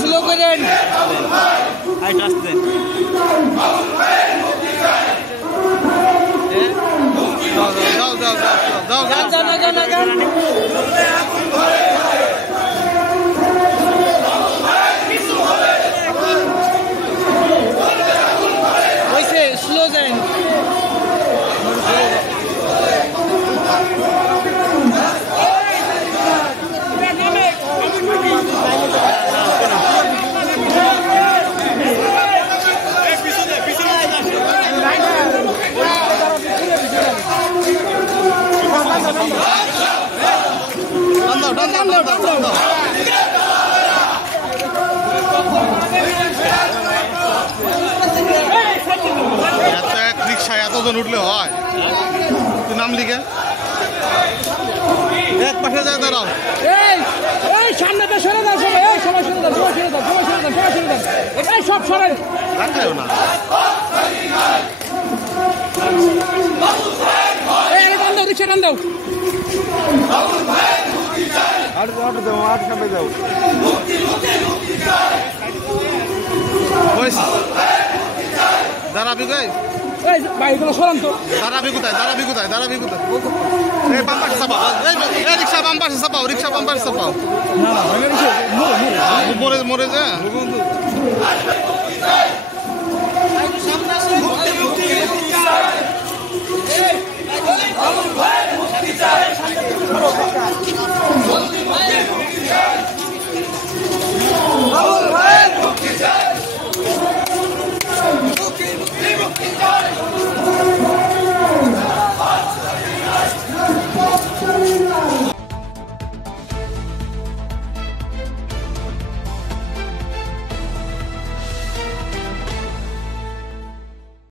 slow করেন height আসতে যাও যাও যাও যাও যাও হয়েছে স্লো যান রিক্সায় এতজন উঠলে হয় তুই নাম লিখে এক পাশে যায় দাঁড়াও সামনে তো সরে দাও সবাই এই সবাই সরে দাও সবাই সরে দাও সবাই সরে দাও সবাই সরে দাও এটাই সব সরেন রাখাও না এই আরে টান দাও রিক্সা টান দাও দাঁড়াবি গাই এই ভাই এগুলো সরান তো দাঁড়াবি কোথায় দাঁড়াবি কোথায় দাঁড়াবি কোথায় এই বাম পাশে চাপাও এই রিক্সা বাম পাশে চাপাও রিক্সা বাম পাশে চাপাও মরে মরে যা